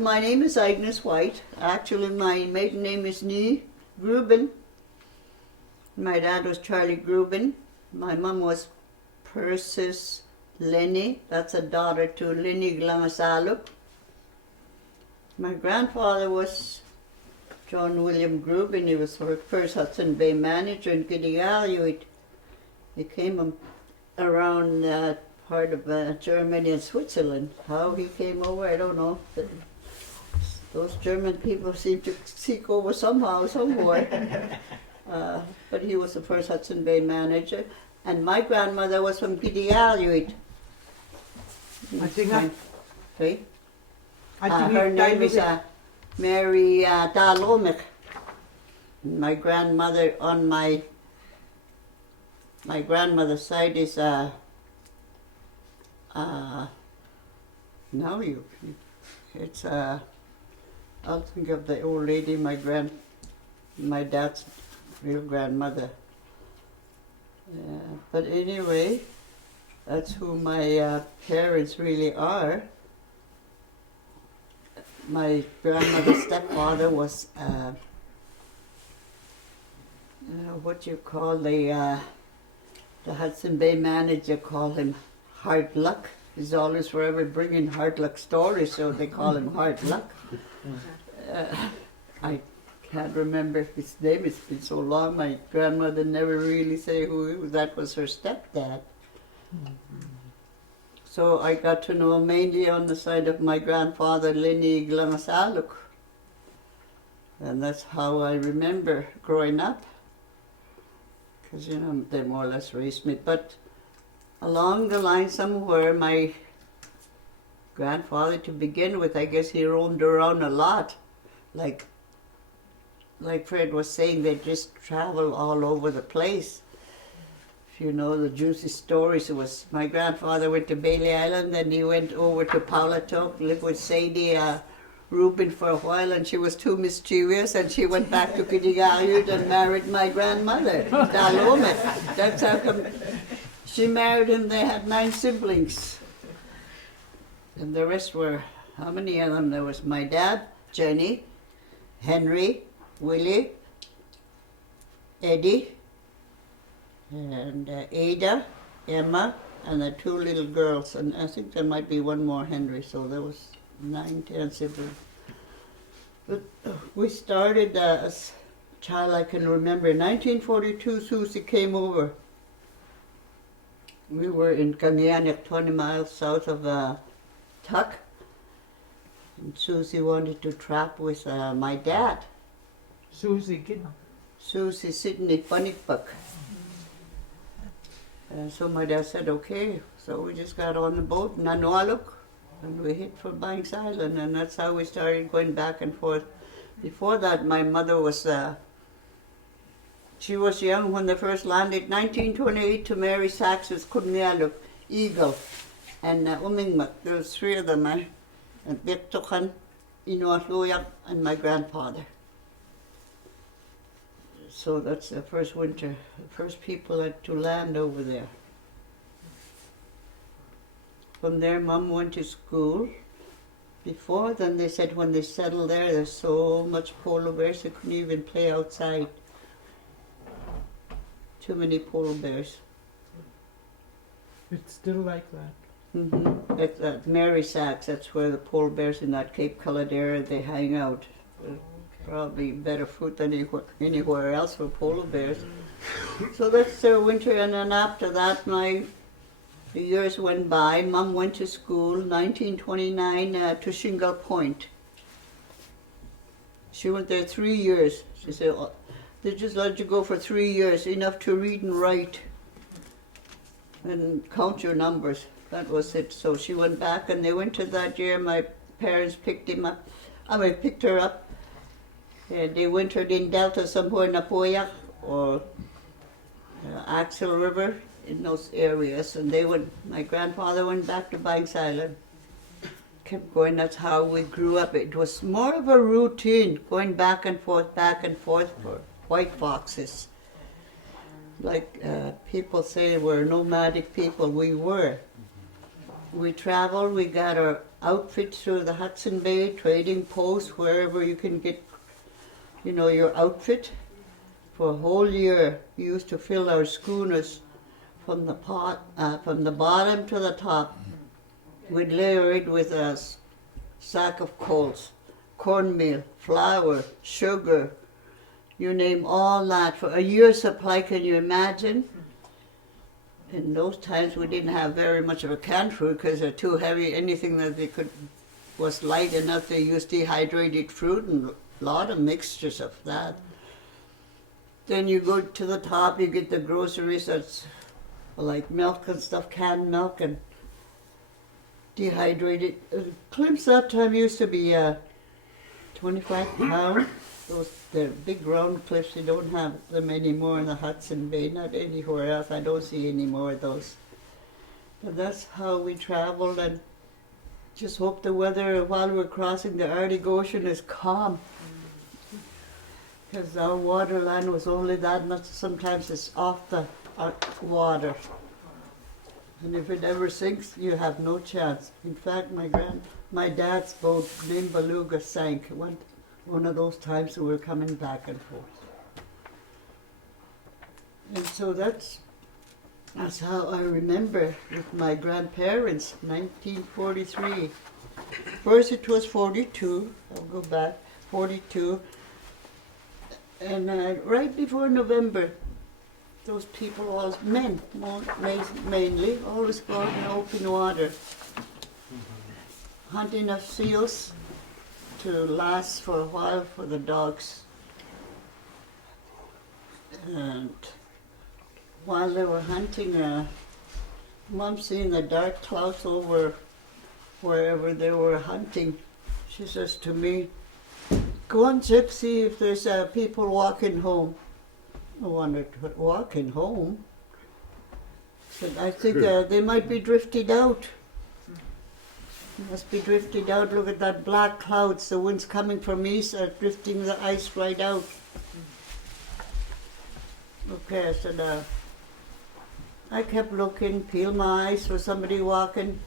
my name is Agnes White. Actually, my maiden name is Nee Gruben. My dad was Charlie Gruben. My mom was Persis Lenny. That's a daughter to Lenny Glamasaluk. My grandfather was John William Gruben. He was the first Hudson Bay manager in Inuvialuit. He came around that part of Germany and Switzerland. How he came over, I don't know. Those German people seem to seek over somehow, somewhere. But he was the first Hudson Bay manager. And my grandmother was from Inuvialuit. I think her name is Mary Dalomik. My grandmother on my grandmother's side is I'll think of the old lady, my dad's real grandmother. But anyway, that's who my parents really are. My grandmother's stepfather was what you call the Hudson Bay manager, call him Hard Luck. He's always forever bringing hard luck stories, so they call him Hard Luck. I can't remember his name. It's been so long. My grandmother never really said who that was her stepdad. So I got to know mainly on the side of my grandfather, Lenny Glamasaluk. And that's how I remember growing up. Because, they more or less raised me. But along the line somewhere, my grandfather, to begin with, I guess he roamed around a lot. Like Fred was saying, they just travel all over the place. If you know the juicy stories, it was my grandfather went to Bailey Island, then he went over to Paulatok, lived with Sadie Rubin for a while, and she was too mischievous, and she went back to Inuvialuit and married my grandmother, Dalomit. That's how come she married him. They had 9 siblings. And the rest were, how many of them? There was my dad, Jenny, Henry, Willie, Eddie, and Ada, Emma, and the 2 little girls. And I think there might be one more Henry, so there was 9, 10 siblings. But we started as a child, I can remember, in 1942, Susie came over. We were in Kamianik, 20 miles south of Tuck. And Susie wanted to trap with my dad. Susie Sidney Funnybuck. So my dad said, okay. So we just got on the boat, Nanualuk, and we hit for Banks Island, and that's how we started going back and forth. Before that, my mother was, she was young when they first landed, 1928, to Mary Sachs's Inuvialuit, Eagle, and Umingmak. There was 3 of them, and Bektokan, Siliuyaq, and my grandfather. So that's the first winter, the first people to land over there. From there, Mom went to school. Before then, they said when they settled there, there's so much polar bears, they couldn't even play outside. Too many polar bears. It's still like that. Mm-hmm. At Mary Sachs, that's where the polar bears in that Cape Cod area, they hang out. Probably better food than anywhere else for polar bears. So that's their winter, and then after that, the years went by. Mom went to school, 1929, to Shingle Point. She went there 3 years. She said, they just let you go for 3 years, enough to read and write and count your numbers. That was it. So she went back, and they went to that year. My parents picked her up. They wintered in Delta somewhere in Siliuyaq or Axel River, in those areas, and my grandfather went back to Banks Island. Kept going, that's how we grew up. It was more of a routine, going back and forth for white foxes. Like people say we're nomadic people, we were. We traveled, we got our outfit through the Hudson Bay, trading post, wherever you can get, you know, your outfit. For a whole year, we used to fill our schooners from the bottom to the top. We'd layer it with a sack of coals, cornmeal, flour, sugar, you name all that for a year's supply. Can you imagine? In those times, we didn't have very much of a canned food because they're too heavy. Anything that they could was light enough. They used dehydrated fruit and a lot of mixtures of that. Then you go to the top, you get the groceries that's like milk and stuff, canned milk and dehydrated. Clips that time used to be 25 pounds. They're big round cliffs. You don't have them anymore in the Hudson Bay, not anywhere else. I don't see any more of those. But that's how we traveled, and just hope the weather while we're crossing the Arctic Ocean is calm. Because our water line was only that much. Sometimes it's off the water. And if it ever sinks, you have no chance. In fact, my dad's boat named Beluga sank one of those times we were coming back and forth. And so that's how I remember with my grandparents, 1943. First it was 42, I'll go back, 42. And right before November, those people, all men mainly, always go out in open water, hunting of seals to last for a while for the dogs. And while they were hunting, Mom seen the dark clouds over wherever they were hunting. She says to me, "Go on, Chip, see if there's people walking home." I wondered, walking home? Said, "I think they might be drifted out. Must be drifted out. Look at that black clouds. The wind's coming from east, drifting the ice right out." Okay, I said, I kept looking, peeled my eyes for somebody walking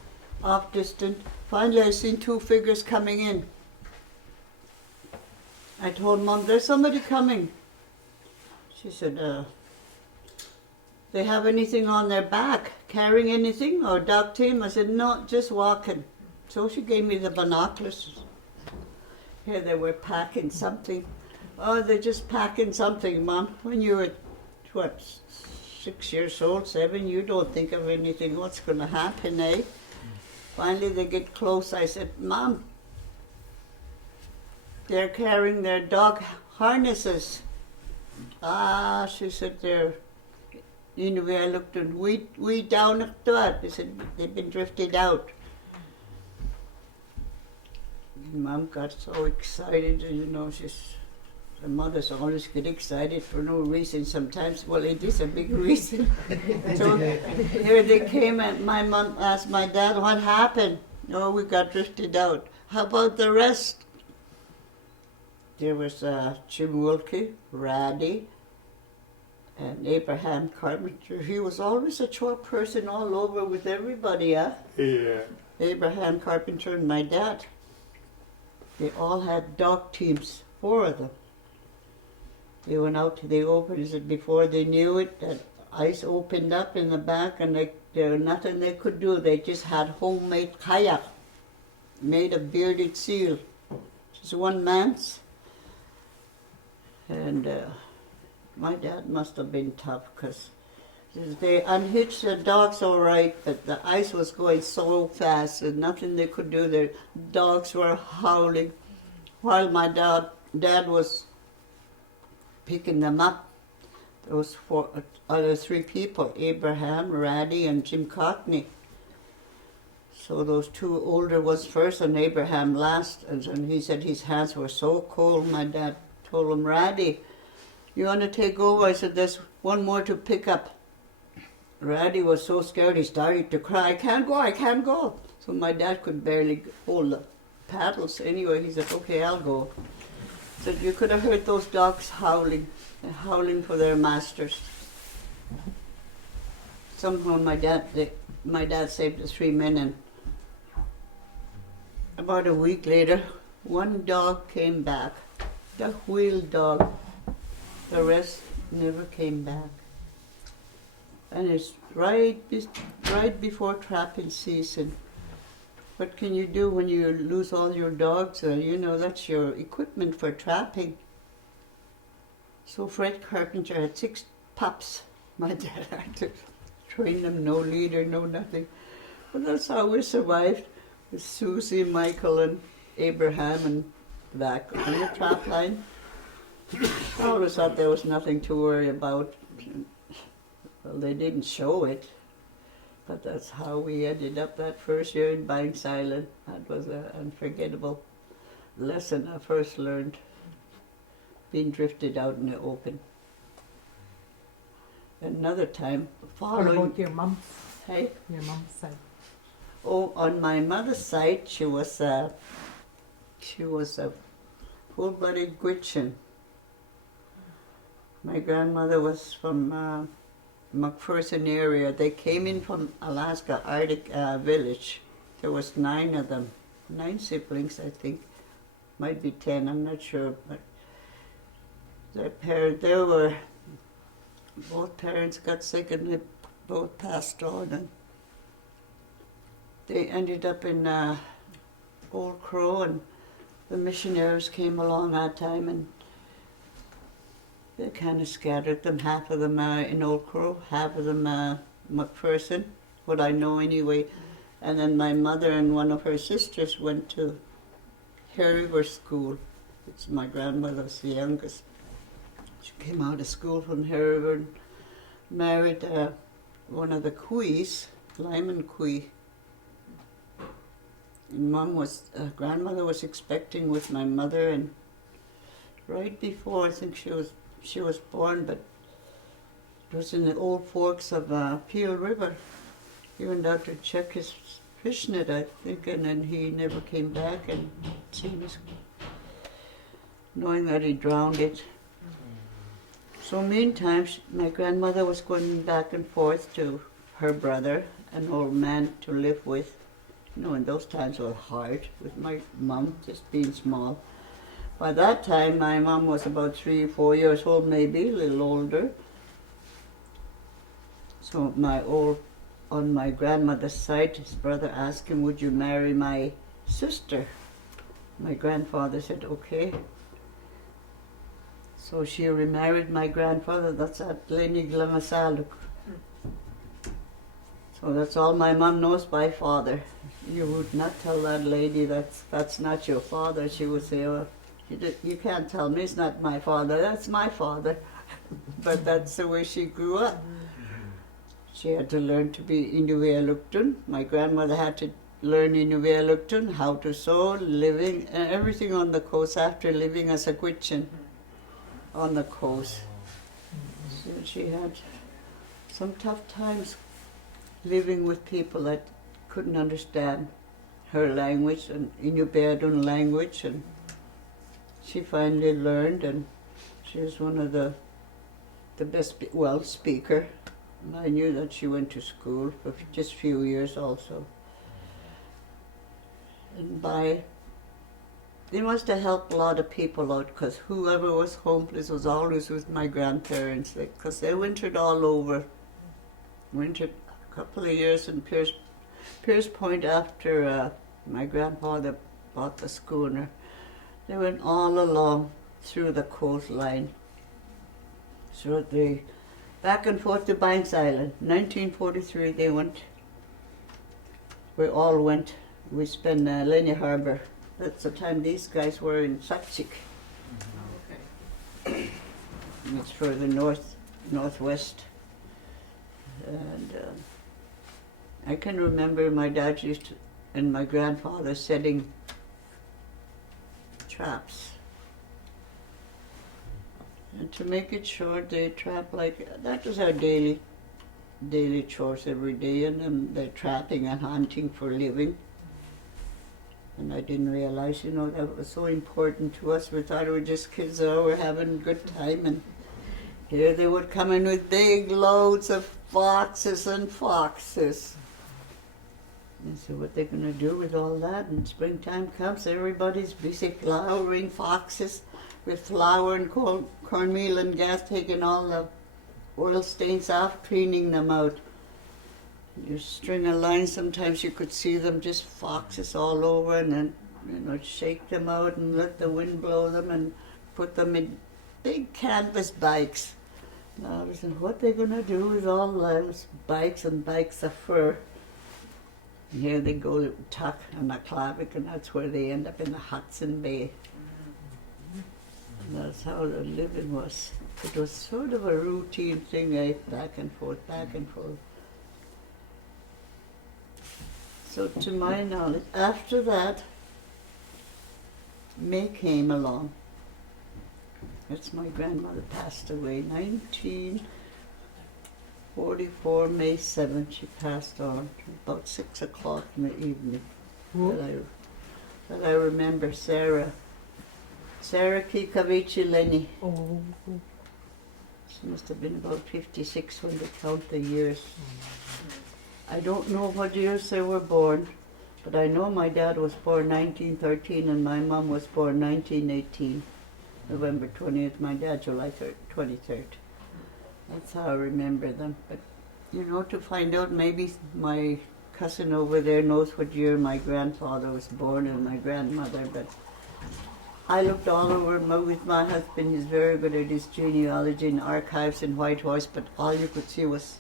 off distant. Finally, I seen two figures coming in. I told Mom, "There's somebody coming." She said, "They have anything on their back, carrying anything or dog team?" I said, "No, just walking." So she gave me the binoculars. Here they were packing something. "Oh, they're just packing something, Mom." When you were, 6 years old, 7, you don't think of anything, what's going to happen, eh? Finally they get close. I said, "Mom, they're carrying their dog harnesses." "Ah," she said, "they're Inuvialuit and we down at that." They said, "They've been drifted out." Mom got so excited, you know, the mothers always get excited for no reason sometimes. Well, it is a big reason. So here they came and my mom asked my dad, "What happened?" "Oh, we got drifted out." "How about the rest?" There was Jim Wilkie, Raddy, and Abraham Carpenter. He was always a short person all over with everybody, huh? Yeah. Abraham Carpenter and my dad. They all had dog teams, 4 of them. They went out, they opened it before they knew it, that ice opened up in the back and there was nothing they could do. They just had homemade kayak made of bearded seal. Just one man's. And my dad must have been tough because they unhitched the dogs all right, but the ice was going so fast and nothing they could do. Their dogs were howling while my dad was picking them up. Those 4 other 3 people, Abraham, Raddy, and Jim Cockney. So those 2 older ones first and Abraham last. And he said his hands were so cold. My dad told him, "Raddy, you want to take over?" I said, "There's one more to pick up." Raddy was so scared he started to cry, I can't go. So my dad could barely hold the paddles. Anyway, he said, "Okay, I'll go." So you could have heard those dogs howling for their masters. Somehow my dad saved the 3 men, and about a week later, one dog came back, the wheel dog. The rest never came back. And it's right before trapping season. What can you do when you lose all your dogs? You know, that's your equipment for trapping. So Fred Carpenter had 6 pups. My dad had to train them, no leader, no nothing. But that's how we survived, with Susie, Michael, and Abraham, and back on the trap line. I always thought there was nothing to worry about. Well, they didn't show it, but that's how we ended up that first year in Banks Island. That was an unforgettable lesson I first learned, being drifted out in the open. Another time, What following... about your mom's? Hey? Your mom's side. Oh, on my mother's side, she was a full-blooded Gwich'in. My grandmother was from McPherson area. They came in from Alaska, Arctic village. There was 9 of them, 9 siblings, I think. Might be 10, I'm not sure. But their parents, both parents got sick and they both passed on. And they ended up in Old Crow, and the missionaries came along that time, and they kind of scattered them, half of them in Old Crow, half of them McPherson, what I know anyway. And then my mother and one of her sisters went to Hare River School. It's my grandmother's the youngest. She came out of school from Hare River and married one of the Quees, Lyman Quee. And grandmother was expecting with my mother, and right before I think she was born, but it was in the old forks of Peel River. He went out to check his fishnet, I think, and then he never came back, and seems knowing that he drowned it. So meantime, my grandmother was going back and forth to her brother, an old man to live with. You know, in those times it was hard with my mom, just being small. By that time, my mom was about 3 or 4 years old, maybe, a little older. So on my grandmother's side, his brother asked him, would you marry my sister? My grandfather said, okay. So she remarried my grandfather, that's at Inuvialuit. So that's all my mom knows by father. You would not tell that lady that's not your father. She would say, oh, you can't tell me it's not my father, that's my father. But that's the way she grew up. She had to learn to be Inuvialuit. My grandmother had to learn Inuvialuit, how to sew, living, and everything on the coast after living as a Gwich'in on the coast. So she had some tough times living with people that couldn't understand her language and Inuvialuit language, and she finally learned, and she was one of the best, speaker. And I knew that she went to school for just a few years also. And they must have helped a lot of people out, because whoever was homeless was always with my grandparents, because they wintered all over. Wintered a couple of years in Pierce Point after my grandfather bought the schooner. They went all along through the coastline. So they back and forth to Banks Island. 1943 they went. We all went. We spent Lenya Harbor. That's the time these guys were in Siliuyaq. Okay. It's further northwest. And I can remember my dad and my grandfather setting traps. And to make it short, they trap that was our daily chores every day, and then they're trapping and hunting for living. And I didn't realize, that was so important to us. We thought we were just kids, we're having a good time, and here they would come in with big loads of foxes and foxes. And so what they're going to do with all that, and springtime comes, everybody's busy flowering foxes with flour and cornmeal and gas, taking all the oil stains off, cleaning them out. You string a line, sometimes you could see them just foxes all over, and then, shake them out and let the wind blow them and put them in big canvas bikes. Now I was thinking, what they're going to do with all those bikes and bikes of fur? And here they go to Tuck and Aklavik, and that's where they end up in the Hudson Bay. And that's how the living was. It was sort of a routine thing, back and forth, back and forth. So to my knowledge, after that, May came along. That's my grandmother passed away, 1944, May 7th, she passed on, about 6 o'clock in the evening. That I remember Sarah Kikavici Lenny. Oh. She must have been about 56 when they count the years. I don't know what years they were born, but I know my dad was born 1913 and my mom was born 1918. November 20th, my dad July 23rd. That's how I remember them. But, to find out, maybe my cousin over there knows what year my grandfather was born and my grandmother, but I looked all over with my husband. He's very good at his genealogy and archives in Whitehorse, but all you could see was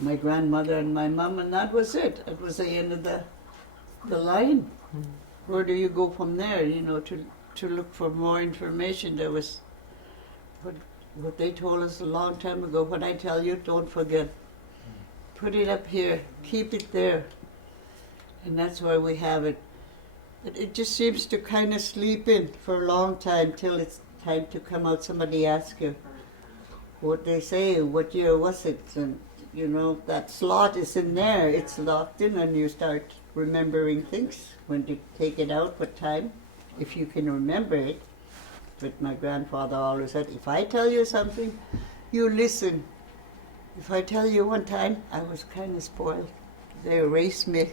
my grandmother and my mom, and that was it. It was the end of the line. Where do you go from there, to look for more information? There was what they told us a long time ago. What I tell you, don't forget. Put it up here. Keep it there. And that's why we have it. But it just seems to kind of sleep in for a long time till it's time to come out. Somebody asks you what they say, what year was it? And, that slot is in there. It's locked in, and you start remembering things. When you take it out, what time, if you can remember it. But my grandfather always said, if I tell you something, you listen. If I tell you one time, I was kind of spoiled. They erased me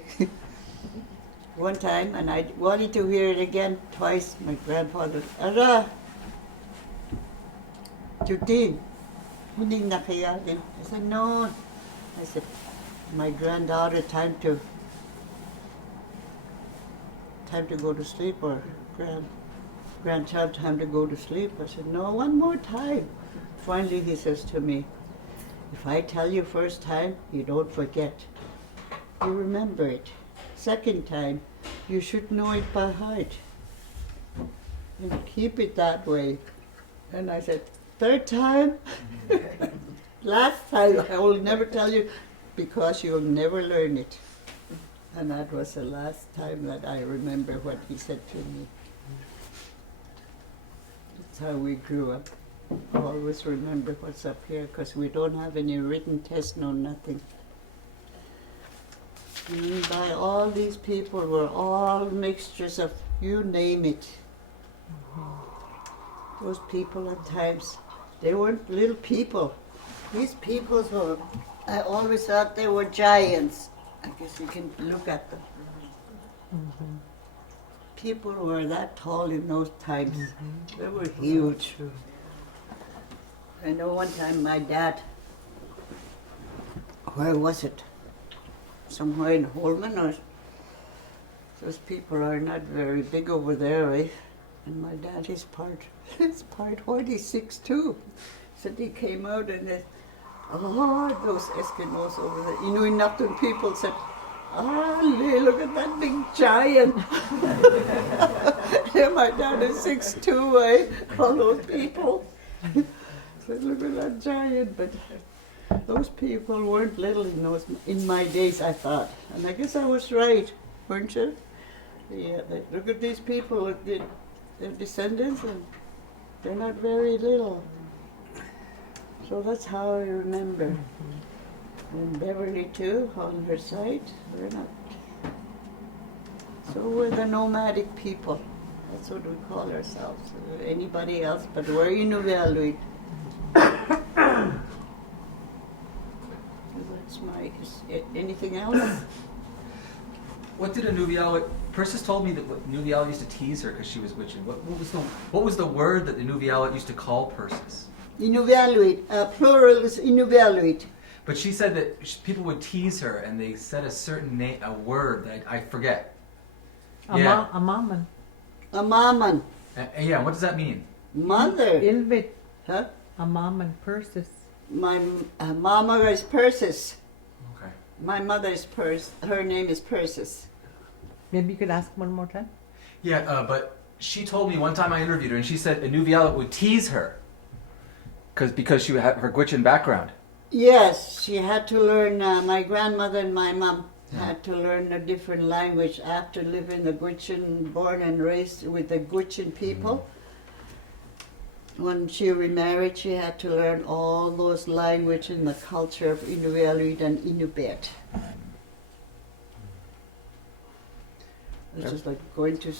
one time, and I wanted to hear it again twice. My grandfather, Ara, Judine, hindi nakayagin. I said, no. I said, my granddaughter, time to go to sleep, or grandchild, time to go to sleep. I said, no, one more time. Finally he says to me, if I tell you first time, you don't forget. You remember it. Second time, you should know it by heart. And keep it that way. And I said, third time? Last time, I will never tell you, because you'll never learn it. And that was the last time that I remember what he said to me. That's how we grew up. Always remember what's up here, because we don't have any written test, no nothing. And by all these people were all mixtures of, you name it. Those people at times, they weren't little people. These people were, I always thought they were giants. I guess you can look at them. Mm-hmm. People were that tall in those times. They were huge. I know one time my dad, where was it? Somewhere in Holman, or those people are not very big over there, eh? And my dad is part white, he's 6'2". So he came out and they, those Eskimos over there, Inuit Northwest people said, look at that big giant. Yeah, my dad is 6'2", eh? All those people. Said, look at that giant, but those people weren't little in my days, I thought. And I guess I was right, weren't you? Yeah, look at these people, they're descendants, and they're not very little. So that's how I remember. And Beverly too, on her side, we're not. So we're the nomadic people. That's what we call ourselves. Anybody else, but we're Inuvialuit. That's anything else? What did Inuvialuit? Persis told me that Inuvialuit used to tease her because she was witching. What was the word that Inuvialuit used to call Persis? Inuvialuit, plural is Inuvialuit. But she said that people would tease her and they said a certain name, a word that I forget. Yeah. Amaman. Amaman. Yeah. What does that mean? Mother. Ilvit. Huh? Amaman Persis. My mama is Persis. Okay. My mother is her name is Persis. Maybe you could ask one more time. Yeah, but she told me one time I interviewed her, and she said Inuvialuit would tease her because she had her Gwich'in background. Yes, she had to learn. My grandmother and my mom had to learn a different language after living the Gwich'in, born and raised with the Gwich'in people. When she remarried, she had to learn all those language and the culture of Inuvialuit and Inubet. It's just like going to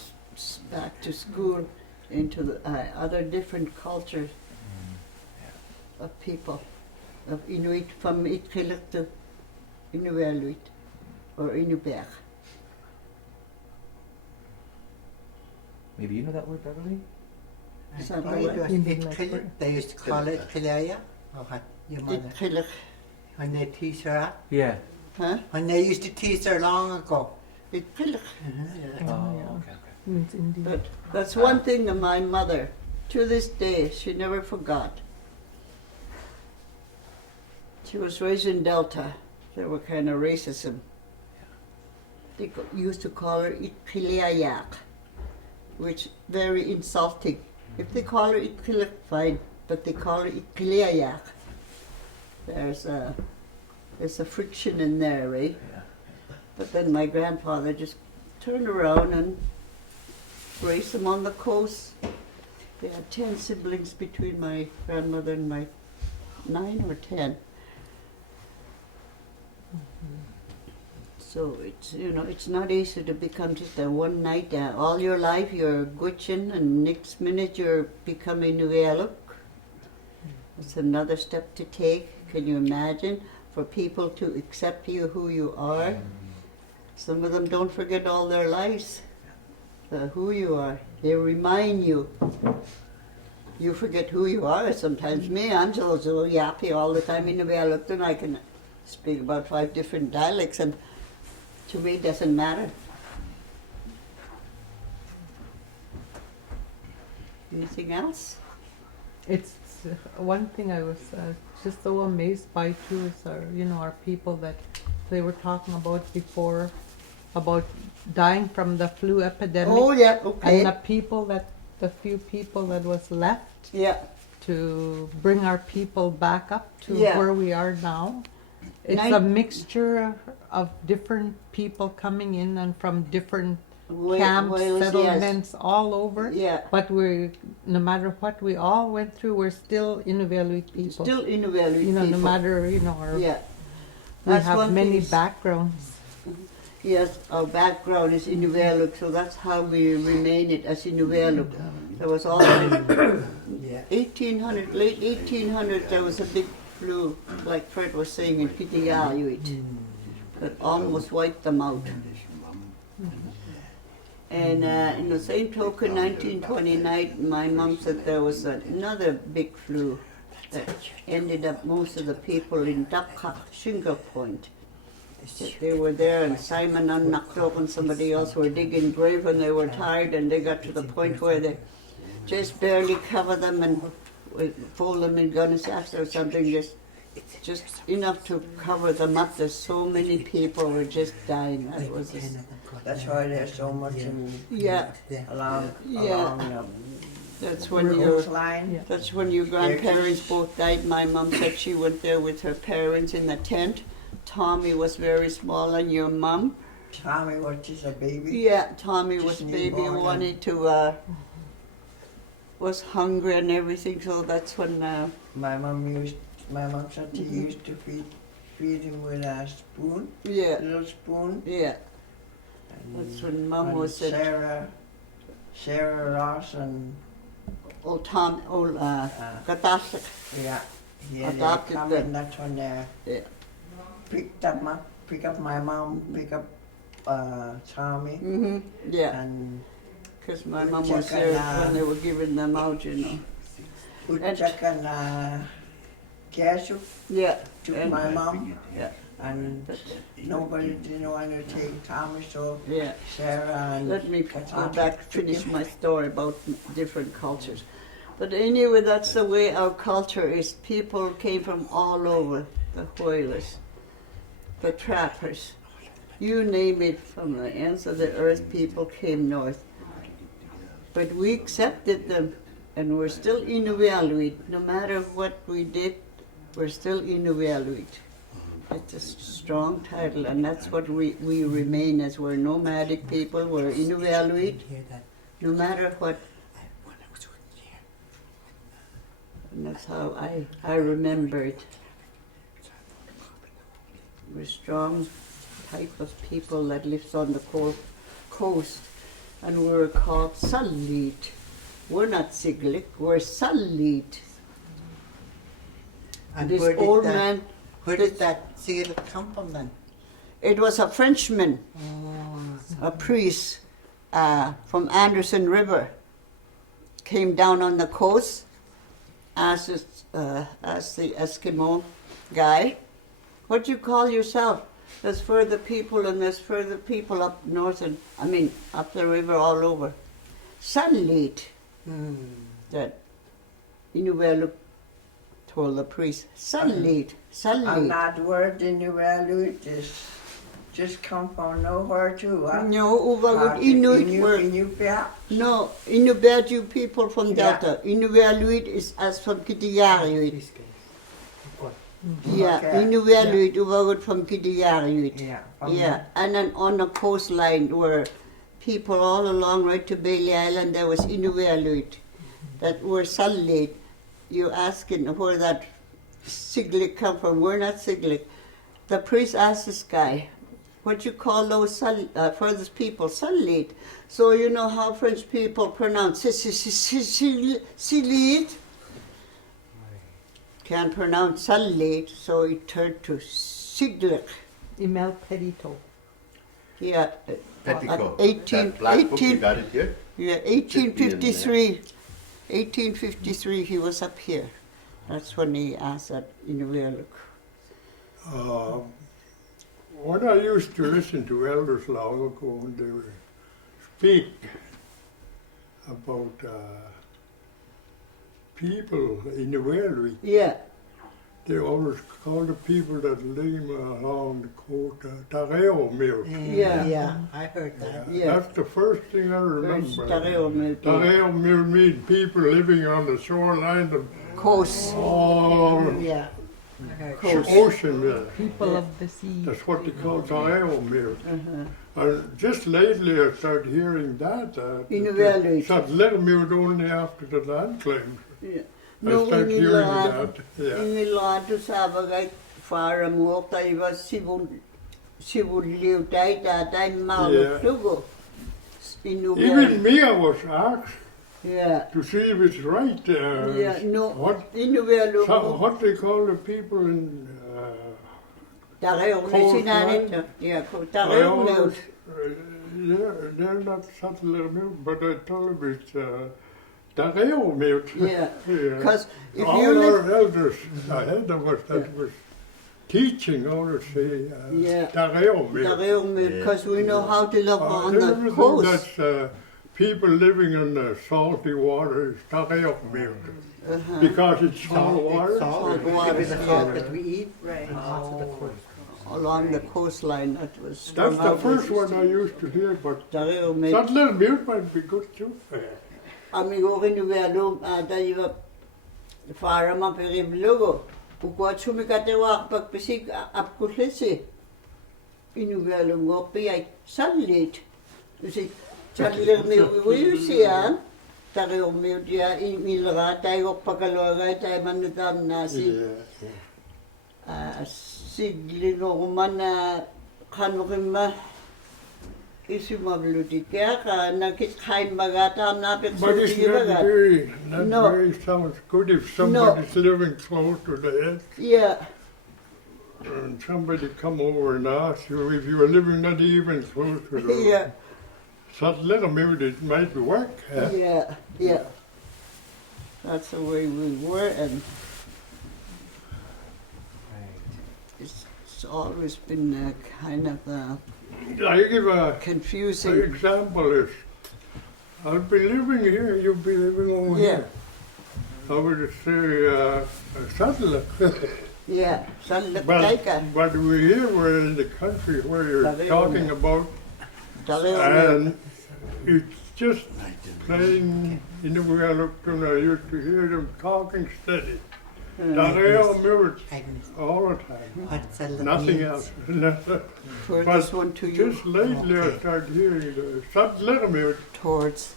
back to school into the other different cultures of people, of Inuit, from Itkiluk to Inuvialuit or Inubek. Maybe you know that word, Beverly? They used to call it Kilaya. Okay, your mother. Itkiluk. When they tease her up. Yeah. Huh? When they used to tease her long ago. Itkiluk. Oh, okay. Means Indian. But that's one thing that my mother, to this day, she never forgot. She was raised in Delta. There were kind of racism. They used to call her Siliuyaq, which very insulting. If they call her Itkiluk, fine, but they call her Siliuyaq. There's a friction in there, right? Yeah. But then my grandfather just turned around and raised them on the coast. They had 10 siblings between my grandmother and my 9 or 10. So it's, it's not easy to become just a one night. All your life you're Gwich'in, and next minute you're becoming Inuvialuit. It's another step to take. Can you imagine? For people to accept you who you are. Some of them don't forget all their lives, who you are. They remind you. You forget who you are sometimes. Me, I'm so yappy all the time in Inuvialuit, and I can speak about 5 different dialects, and to me it doesn't matter. Anything else? It's one thing I was just so amazed by too is our people that they were talking about before, about dying from the flu epidemic. Oh yeah, okay. And the few people that was left Yeah. to bring our people back up to Yeah. where we are now. It's a mixture of different people coming in and from different camps, Wales, settlements all over. Yeah. But no matter what we all went through, we're still Inuvialuit people. Still Inuvialuit people. no matter, our, Yeah. we That's have one many thing. backgrounds. Yes, our background is Inuvialuit, so that's how we remain it as Inuvialuit. There was all Yeah. 1800, late 1800s, there was a big flu, like Fred was saying, in Inuvialuit, that almost wiped them out. And in the same token, 1929, my mom said there was another big flu that ended up most of the people in Dapkak, Shingle Point. They were there, and Simon and Nakdok and somebody else were digging grave, and they were tired, and they got to the point where they just barely cover them and fold them in gunny sacks or something, just enough to cover them up. There's so many people were just dying. That was just, That's why there's so much yeah, along yeah. That's when the your coastline. Yeah. that's when your grandparents both died. My mom said she went there with her parents in the tent. Tommy was very small, and your mom. Tommy was just a baby. Yeah, Tommy was Just baby, newborn wanted to, was hungry and everything, so that's when, My mom said she used to feed him with a spoon, yeah, little spoon. yeah, And that's when Mom was said, Sarah Ross and old Gatasik, yeah, yeah, they Adopted come them. and that's when they Yeah. pick up my mom, pick up Tommy Yeah, and because my mom was there when they were giving them out, you know. Utchak and Cashew Yeah. took and- my mom. Yeah. And nobody didn't want to take Tommy, so Yeah. Sarah and Let me go Kataki back, took finish him. my story about different cultures. But anyway, that's the way our culture is. People came from all over, the whalers, the trappers, you name it, from the ends of the earth, people came north. But we accepted them, and we're still Inuvialuit. No matter what we did, we're still Inuvialuit. It's a strong title, and that's what we remain as. We're nomadic people, we're Inuvialuit, Hear that? no matter what. And that's how I remember it. We're strong type of people that lives on the coast, and we're called Salit. We're not Siglik, we're Salit. And This where did old that, man, where did that seal come from then? it was a Frenchman, a priest from Anderson River, came down on the coast, asked the Eskimo guy, what do you call yourself? There's further people and there's further people up north and, up the river all over. Salit, that Inuvialuit told the priest, Salit, And Salit. that word Inuvialuit is just come from nowhere too, huh? No, Uvagut Inuit were, Inuvia. no, Inuvialuit people from Yeah. Delta. Inuvialuit is as from Kitiyariut. Yeah, Okay. Inuvialuit, Uvagut from Kitiyariut. Yeah. Yeah, and then on the coastline were people all along right to Bailey Island. There was Inuvialuit that were Salit. You're asking where that Siglik come from. We're not Siglik. The priest asked this guy, what you call those furthest people? Salit. So you know how French people pronounce Silit? Can't pronounce Salit, so he turned to Siglik. Email Pedito. Yeah, Petticoat. 18 That black book, you 18 got it here? yeah, 1853. 1853, he was up here. That's when he asked that Inuvialuit. When I used to listen to elders long ago, and they would speak about people in the Inuvialuit, Yeah, they always call the people that live along the coast Tareo milk. Yeah. Yeah, I heard that. Yeah. That's the first thing I remember. Tareo milk. Tareo milk means people living on the shoreline of Coast. all Yeah, I heard Coast. ocean there. People of the sea. That's what they call Tareo milk. Uh-huh. Just lately I started hearing that. Inuvialuit. Settlement only after the land claims. Yeah. I started hearing that. Yeah. Inilatu sabagay fara mo tayo sibul liu tay tatay malu tugo. Even Inuvialuit. me, I was asked Yeah. to see if it's right. Yeah, no. What Inuvialuit. they call the people in Tareo Coast sinanit. Yeah, tareo milk. they're not settlement, but I told them it's Tareo milk. Yeah. Yeah. Because if All you live, our elders ahead of us that was teaching how to say Yeah. Tareo milk. tareo milk, because we know how to live on the Everything coast. that's people living in the salty water is Tareo milk. Uh-huh. Because it's salt water. Salt water, With the salt that we eat. Right. Along the coastline, that was. That's the first one I used to hear, but Tareo milk. that little milk might be good too. Amigo Inuvialuit, tayo para mapiriblogo. Ukwa sumikatewa pagpisig apkuslisi. Inuvialuit ngo piyay salit. Usi salir mi uyusiyan. Tareo mi dia imilra tayo pagkalogay tayo manutam nasi. Siglino kumana kanukima. Isumabluti kaya ka nakitkain magatam napit But it's not No. very sounds good if somebody's living close to the edge. Yeah. and somebody come over and ask you if you were living not even close to the Yeah, Siliuyaq, it might work. Huh? yeah. That's the way we were, and it's always been kind of I give a confusing. example is, I'll be living here, you'll be living over Yeah. here. I would say Siliuyaq. Yeah, Siliuyaq. But we're here, we're in the country where you're Siliuyaq. talking about, and it's just plain Inuvialuit, and I used to hear them talking steady. Agnes. All the time. What Siliuyaq Nothing means. else. For But this one to you, just lately I started hearing the Siliuyaq. towards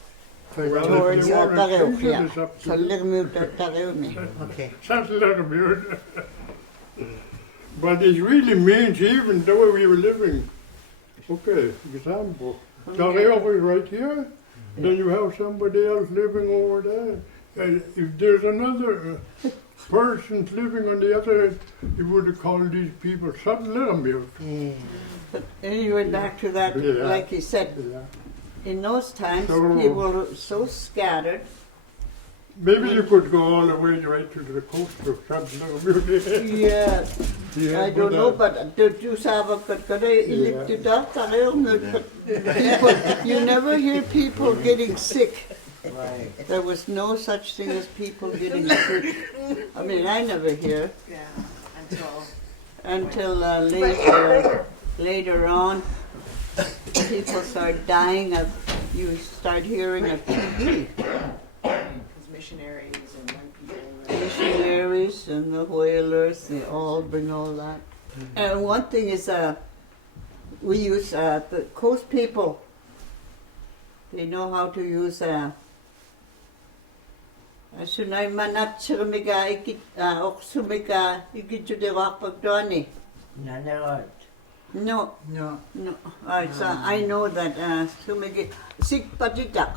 Well, towards if you want to Tareu, change it, yeah. it's up to Siliuyaq Tareu. Okay. Siliuyaq. But it really means, even though we were living, okay, example, Tareu is right here, then you have somebody else living over there. And if there's another person living on the other end, you would have called these people Siliuyaq. Yeah. But anyway, back to that, Yeah. like you said, Yeah. in those times, So- people were so scattered. Maybe you could go all the way right to the coast of Siliuyaq. Yeah, Yeah, I don't know, but did you have a good you never hear people getting sick. Right. There was no such thing as people getting sick. I mean, I never hear until later on. People start dying of. You start hearing of TB. Missionaries and young people. Missionaries and the whalers, they all bring all that. And one thing is, we use the coast people. They know how to use. Sunay manat sirmiga ikit oksumika ikitudewak pagdoni. Nanarod. No, No. no. So I know that sumigi sik patitak.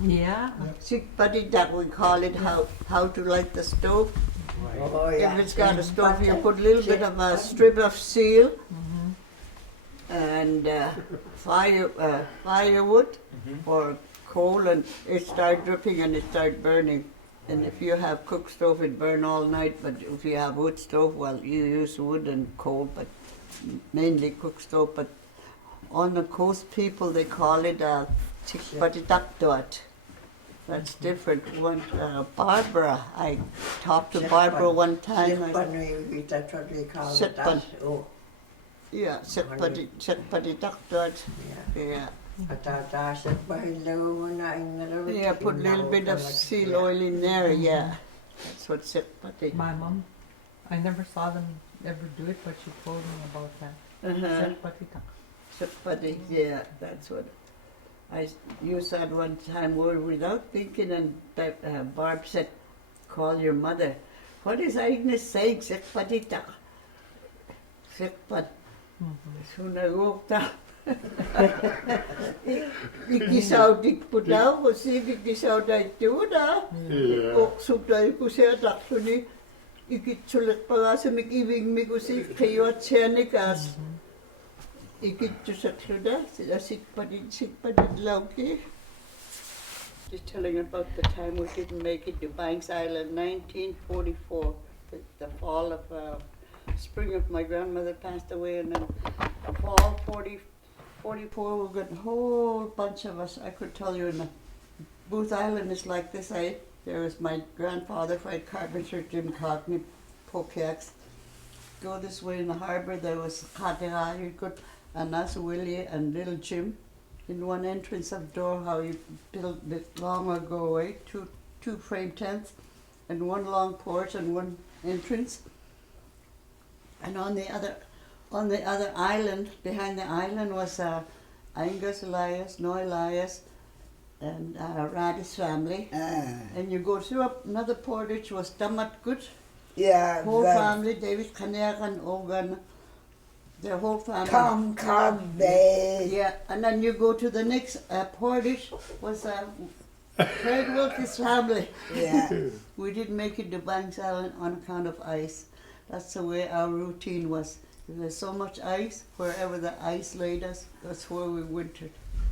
Yeah. Sik patitak we call it. How to light the stove. Oh, yeah. If it's got a stove, you put a little bit of a strip of seal and firewood or coal, and it start dripping and it start burning. And if you have cook stove, it burn all night. But if you have wood stove, well, you use wood and coal, but mainly cook stove. But on the coast, people they call it chikpatitakdot. That's different. One Barbara, I talked to Barbara one time. That's what we call it. Sitpan. Oh, Yeah, chikpatitakdot. Yeah. Yeah, put a little bit of seal oil in there, yeah. That's what chikpati. My mom, I never saw them ever do it, but she told me about that. Setpatitak. Chikpati, yeah, that's what. I used that one time without thinking, and Barb said, call your mother. What is Agnes saying? Chikpatitak. Chikpat. So nag-walk down. Ikisaw dik po daw, kasi ikisaw daw ito na. Oksog daw ko siya, takso ni ikitsulit pa nga sa mikibing mi ko si kayo at siya ni kas. Ikitsulit da, sila sikpadid lang ki. Just telling about the time we didn't make it to Banks Island, 1944, the fall of, spring of my grandmother passed away, and then fall 44, we got a whole bunch of us. I could tell you, Booth Island is like this. There was my grandfather, Fred Carpenter, Jim Cockney, Pokeax. Go this way in the harbor, there was Katera, you could, and us, Willie, and little Jim. In one entrance of door, how you built it long ago, two frame tents, and one long porch and one entrance. And on the other island, behind the island was Angus Elias, Noy Elias, and Radis family. And you go through another portage was Damat Good. yeah, Whole family, David Kanegan, Ogan, their whole family. Come, babe. Yeah, and then you go to the next portage was Fred Wilkes' family. Yeah. We didn't make it to Banks Island on account of ice. That's the way our routine was. There's so much ice, wherever the ice laid us, that's where we wintered.